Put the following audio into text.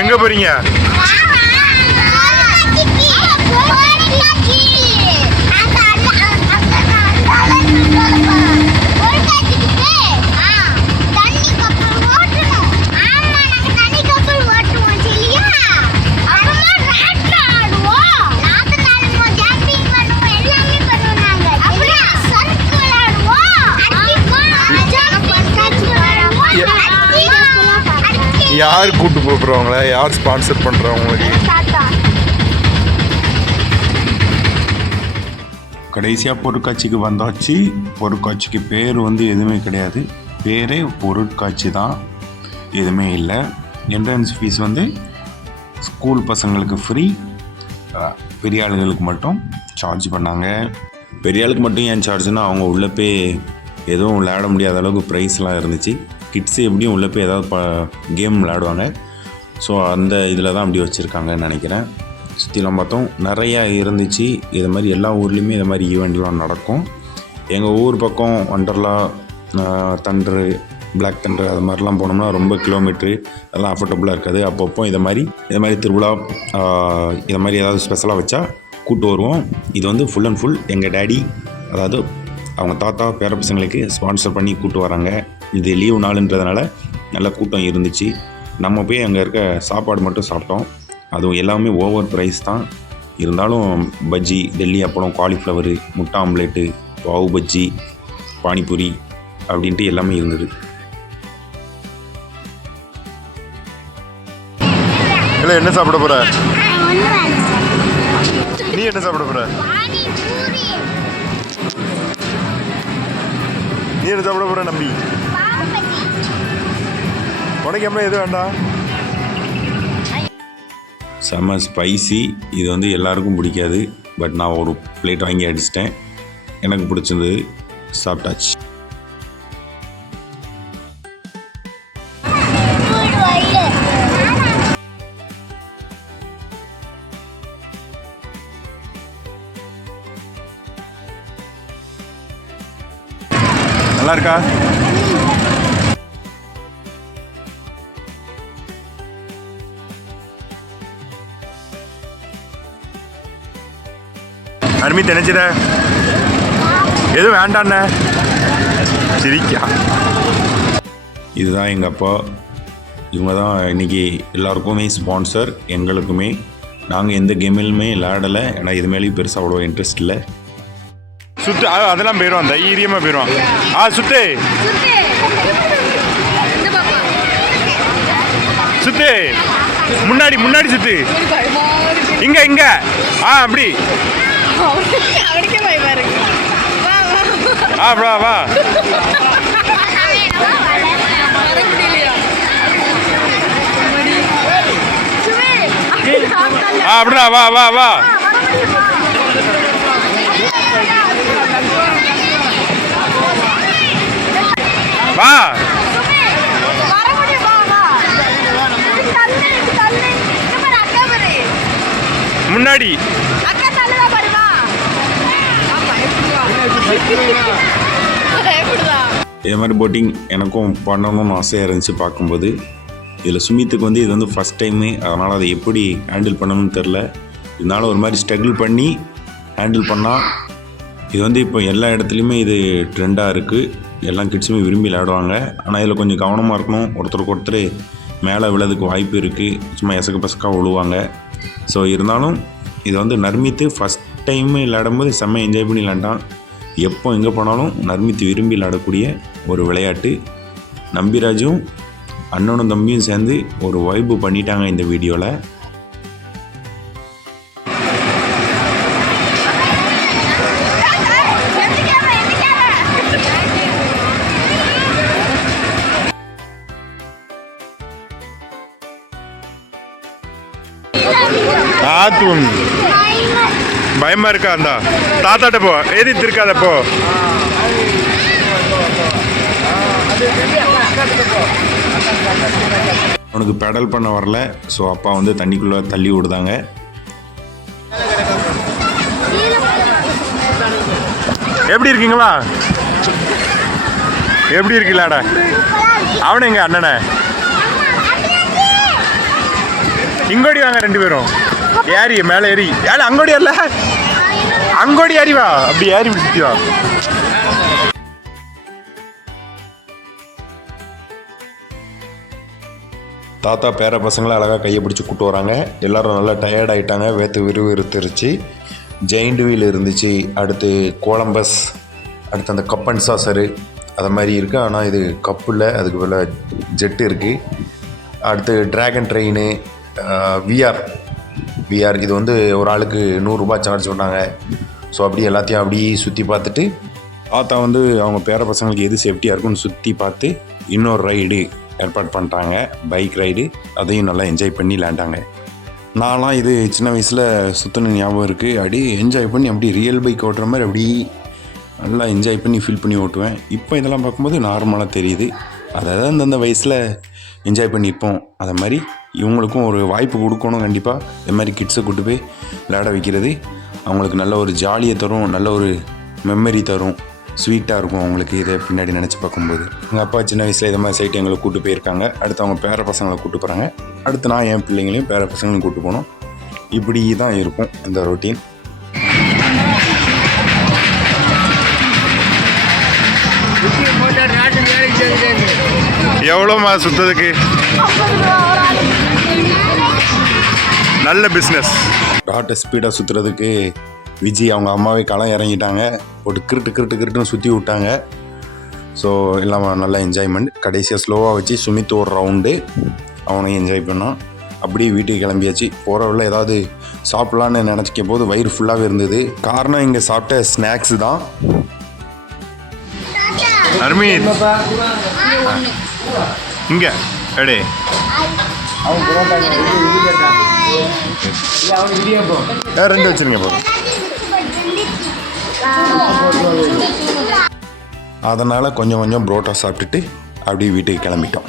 எங்க போறீங்க? யார் கூட்டு போறவங்கள, யார் ஸ்பான்சர் பண்றவங்களுக்கு? கடைசியாக பொருட்காட்சிக்கு வந்தாச்சு. பொருட்காட்சிக்கு பேர் வந்து எதுவுமே கிடையாது, பேரே பொருட்காட்சி தான், எதுவுமே இல்லை. என்ட்ரன்ஸ் ஃபீஸ் வந்து ஸ்கூல் பசங்களுக்கு ஃப்ரீ, பெரிய ஆளுகளுக்கு மட்டும் சார்ஜ் பண்ணாங்க. பெரிய ஆளுக்கு மட்டும் ஏன் சார்ஜ்னால் அவங்க உள்ளே போய் எதுவும் விளையாட முடியாத அளவுக்கு ப்ரைஸ்லாம் இருந்துச்சு. கிட்ஸு எப்படியும் உள்ளே போய் ஏதாவது கேம் விளையாடுவாங்க. ஸோ அந்த இதில் தான் அப்படி வச்சுருக்காங்கன்னு நினைக்கிறேன். சுற்றிலாம் பார்த்தோம் நிறையா இருந்துச்சு. இது மாதிரி எல்லா ஊர்லேயுமே இது மாதிரி ஈவெண்ட்லாம் நடக்கும். எங்கள் ஊர் பக்கம் வண்டர்லா, தண்டரு, பிளாக் தண்டர் அது மாதிரிலாம் போனோம்னா ரொம்ப கிலோமீட்ரு அதெல்லாம் அஃபோர்டபுளாக இருக்காது. அப்பப்போ இது மாதிரி திருவிழா இது மாதிரி ஏதாவது ஸ்பெஷலாக வச்சா கூப்பிட்டு வருவோம். இது வந்து ஃபுல் அண்ட் ஃபுல் எங்கள் டேடி, அதாவது அவங்க தாத்தா பேர பசங்களுக்கு ஸ்பான்சர் பண்ணி கூப்பிட்டு வராங்க. இது லீவு நாளுன்றதுனால நல்ல கூட்டம் இருந்துச்சு. நம்ம போய் அங்கே இருக்க சாப்பாடு மட்டும் சாப்பிட்டோம். அதுவும் எல்லாமே ஓவர் ப்ரைஸ் தான். இருந்தாலும் பஜ்ஜி, டெல்லி அப்பளம், காலிஃப்ளவரு, முட்டை ஆம்லேட்டு, பாவு பஜ்ஜி, பானிபூரி அப்படின்ட்டு எல்லாமே இருந்தது. இல்லை என்ன சாப்பிட போகிற? நீ என்ன சாப்பிட போகிற? நீ என்ன சாப்பிட போகிற நம்பி? உனக்கு என்ன எது வேண்டாம்? செம்ம ஸ்பைசி. இது வந்து எல்லாருக்கும் பிடிக்காது. பட் நான் ஒரு பிளேட் வாங்கி அடிச்சிட்டேன். எனக்கு பிடிச்சிருந்தது, சாப்பிட்டாச்சு. நல்லா இருக்கா? அருமி நினைச்சிட எதுவும் வேண்டாண்ண சிரிக்கா. இதுதான் எங்கள் அப்பா. இவங்க தான் இன்றைக்கி எல்லாருக்குமே ஸ்பான்சர், எங்களுக்குமே. நாங்கள் எந்த கேமிலுமே விளையாடலை, ஏன்னா இது மேலேயும் பெருசாக அவ்வளோ இன்ட்ரெஸ்ட் இல்லை. சுத்து அதெல்லாம் போயிடும், தைரியமாக போயிடும். சுத்து சுத்து, முன்னாடி முன்னாடி சுத்து, இங்க இங்க அப்படி வா வா. அப்படின்னா வா வா வா. வா முன்னாடி. இது மாதிரி போட்டிங் எனக்கும் பண்ணணும்னு ஆசையாக இருந்துச்சு பார்க்கும்போது. இதில் சுமித்துக்கு வந்து இது வந்து ஃபஸ்ட் டைமு, அதனால் அதை எப்படி ஹேண்டில் பண்ணணும்னு தெரில. இதனால் ஒரு மாதிரி ஸ்ட்ரகிள் பண்ணி ஹேண்டில் பண்ணால் இது வந்து இப்போ எல்லா இடத்துலையுமே இது ட்ரெண்டாக இருக்குது. எல்லா கிட்ஸுமே விரும்பி விளையாடுவாங்க. ஆனால் இதில் கொஞ்சம் கவனமாக இருக்கணும். ஒருத்தருக்கு ஒருத்தர் மேலே விழதுக்கு வாய்ப்பு இருக்குது. சும்மா எசக்கு பசக்காக விழுவாங்க. ஸோ இருந்தாலும் இது வந்து நர்மித்து ஃபஸ்ட் டைமு விளையாடும்போது செம்ம என்ஜாய் பண்ணி விளையாண்டான். எப்போ எங்கே போனாலும் நர்மித்து விரும்பி விளையாடக்கூடிய ஒரு விளையாட்டு. நம்பிராஜும் அண்ணனும் தம்பியும் சேர்ந்து ஒரு வைப்பு பண்ணிட்டாங்க இந்த வீடியோவில். பயமா இருக்கா? அந்த தாத்தாட்ட போ, ஏறிட்டு இருக்காதப்போ. அவனுக்கு பெடல் பண்ண வரல. ஸோ அப்பா வந்து தண்ணிக்குள்ளே தள்ளி விடுதாங்க. எப்படி இருக்கீங்களா? எப்படி இருக்கீங்களாடா? அவனு எங்க அண்ணனை இங்கோடி வாங்க 2 பேரும். ஏறி மேலே ஏறி ஏழை அங்கோடி ஏறல, அங்கோடி ஏறி வா, அப்படி ஏறி சுற்றி வா. தாத்தா பேர பசங்களை அழகாக கையை பிடிச்சி கூட்டு வராங்க. எல்லோரும் நல்லா டயர்ட் ஆகிட்டாங்க, வேற்று விறுவிறுத்துருச்சு. ஜெயிண்ட் வீல் இருந்துச்சு, அடுத்து கோலம்பஸ், அடுத்து அந்த கப் அண்ட் சாசரு அது மாதிரி இருக்குது. ஆனால் இது கப்பு இல்லை, அதுக்கு மேலே ஜெட்டு இருக்குது. அடுத்து ட்ராகன் ட்ரெயின், விஆர் இது வந்து ஒரு ஆளுக்கு 100 ரூபாய் சார்ஜ் பண்ணாங்க. ஸோ அப்படி எல்லாத்தையும் அப்படியே சுற்றி பார்த்துட்டு தாத்தா வந்து அவங்க பேர பசங்களுக்கு எது சேஃப்டியாக இருக்குன்னு சுற்றி பார்த்து இன்னொரு ரைடு ஏற்பாடு பண்ணிட்டாங்க, பைக் ரைடு. அதையும் நல்லா என்ஜாய் பண்ணி விளையாண்டாங்க. நான்லாம் இது சின்ன வயசில் சுற்றின ஞாபகம் இருக்குது. அப்படி என்ஜாய் பண்ணி அப்படி ரியல் பைக் ஓட்டுற மாதிரி அப்படி நல்லா என்ஜாய் பண்ணி ஃபீல் பண்ணி ஓட்டுவேன். இப்போ இதெல்லாம் பார்க்கும்போது நார்மலாக தெரியுது. அதாவது அந்தந்த வயசில் என்ஜாய் பண்ணியிருப்போம். அதை மாதிரி இவங்களுக்கும் ஒரு வாய்ப்பு கொடுக்கணும். கண்டிப்பாக இது மாதிரி கிட்ஸை கூட்டு போய் விளையாட வைக்கிறது அவங்களுக்கு நல்ல ஒரு ஜாலியை தரும், நல்ல ஒரு மெமரி தரும், ஸ்வீட்டாக இருக்கும் அவங்களுக்கு. இதை பின்னாடி நினச்சி பார்க்கும்போது எங்கள் அப்பா சின்ன வயசில் இதை மாதிரி சைட்டு எங்களை கூப்பிட்டு போயிருக்காங்க. அடுத்து அவங்க பேர பசங்களை கூப்பிட்டு போகிறாங்க. அடுத்து நான் என் பிள்ளைங்களையும் பேர பசங்களையும் கூப்பிட்டு போகணும். இப்படி தான் இருக்கும் இந்த ரொட்டீன். எவ்வளோமா சுத்ததுக்கு? நல்ல பிஸ்னஸ். ராட்டை ஸ்பீடாக சுற்றுறதுக்கு விஜய் அவங்க அம்மாவே களம் இறங்கிட்டாங்க. போட்டு கிருட்டுன்னு சுற்றி விட்டாங்க. ஸோ எல்லாம் நல்லா என்ஜாய்மெண்ட். கடைசியாக ஸ்லோவாக வச்சு சுமித் ஒரு ரவுண்டு அவனையும் என்ஜாய் பண்ணான். அப்படியே வீட்டுக்கு கிளம்பியாச்சு. போகிற வழில ஏதாவது சாப்பிட்லான்னு நினச்சிக்கும் போது வயிறு ஃபுல்லாகவே இருந்தது. காரணம் இங்கே சாப்பிட்ட ஸ்நாக்ஸு தான். அர்மீன் இங்கே எடே ரெண்டு வச்சுருங்க போதும். அதனால் கொஞ்சம் புரோட்டா சாப்பிட்டுட்டு அப்படியே வீட்டுக்கு கிளம்பிட்டோம்.